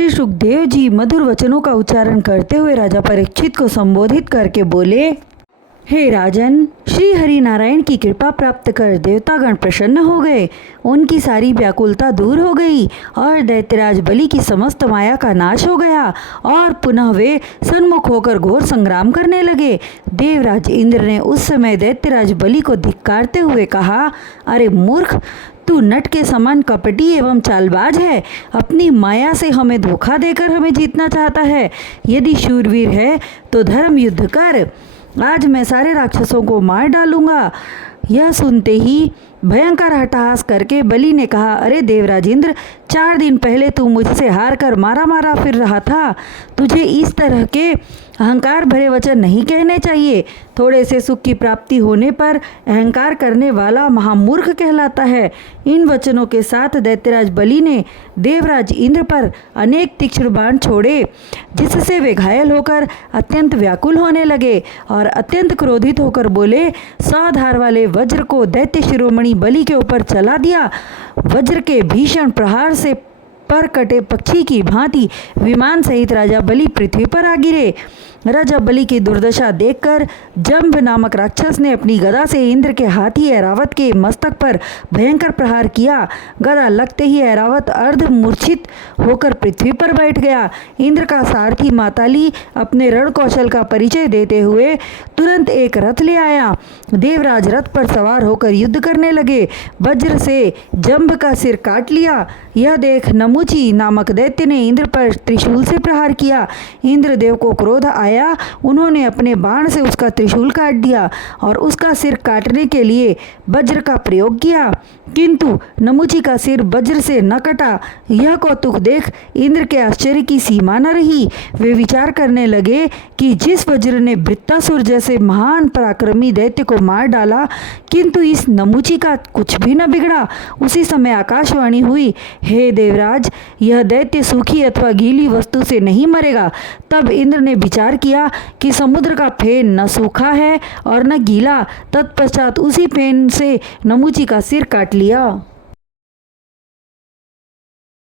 श्री सुखदेव जी मधुर वचनों का उच्चारण करते हुए राजा परीक्षित को संबोधित करके बोले, हे राजन, श्री हरि नारायण की कृपा प्राप्त कर देवतागण प्रसन्न हो गए। उनकी सारी व्याकुलता दूर हो गई और दैत्यराज बलि की समस्त माया का नाश हो गया और पुनः वे सन्मुख होकर घोर संग्राम करने लगे। देवराज इंद्र ने उस समय दैत्यराज बलि को धिक्कारते हुए कहा, अरे मूर्ख, तू नट के समान कपटी एवं चालबाज है। अपनी माया से हमें धोखा देकर हमें जीतना चाहता है। यदि शूरवीर है तो धर्म युद्ध कर। आज मैं सारे राक्षसों को मार डालूंगा। यह सुनते ही भयंकर हट्टहास करके बलि ने कहा, अरे देवराज इंद्र, 4 दिन पहले तू मुझसे हार कर मारा मारा फिर रहा था। तुझे इस तरह के अहंकार भरे वचन नहीं कहने चाहिए। थोड़े से सुख की प्राप्ति होने पर अहंकार करने वाला महामूर्ख कहलाता है। इन वचनों के साथ दैत्यराज बलि ने देवराज इंद्र पर अनेक तीक्ष्ण बाण छोड़े, जिससे वे घायल होकर अत्यंत व्याकुल होने लगे और अत्यंत क्रोधित होकर बोले, 100 धार वाले वज्र को दैत्य शिरोमणि बलि के ऊपर चला दिया। वज्र के भीषण प्रहार से पर कटे पक्षी की भांति विमान सहित राजा बलि पृथ्वी पर आ गिरे। राजा बलि की दुर्दशा देखकर जंभ नामक राक्षस ने अपनी गदा से इंद्र के हाथी ऐरावत के मस्तक पर भयंकर प्रहार किया। गदा लगते ही ऐरावत अर्ध मूर्छित होकर पृथ्वी पर बैठ गया। इंद्र का सारथी माताली अपने रण कौशल का परिचय देते हुए तुरंत एक रथ ले आया। देवराज रथ पर सवार होकर युद्ध करने लगे। वज्र से जंभ का सिर काट लिया। यह देख नमुची नामक दैत्य ने इंद्र पर त्रिशूल से प्रहार किया। इंद्रदेव को क्रोध आया। उन्होंने अपने बाण से उसका त्रिशूल काट दिया और उसका सिर काटने के लिए वज्र का प्रयोग किया, किंतु नमुची का सिर वज्र से न कटा। यह कौतुक देख इंद्र के आश्चर्य की सीमा न रही। वे विचार करने लगे कि जिस वज्र ने वृत्तासुर जैसे महान पराक्रमी दैत्य को मार डाला, किंतु इस नमुची का कुछ भी न बिगड़ा। उसी समय आकाशवाणी हुई, हे देवराज, यह दैत्य सूखी अथवा गीली वस्तु से नहीं मरेगा। तब इंद्र ने विचार किया कि समुद्र का फेन न सूखा है और न गीला। तत्पश्चात उसी फेन से नमुची का सिर काट लिया।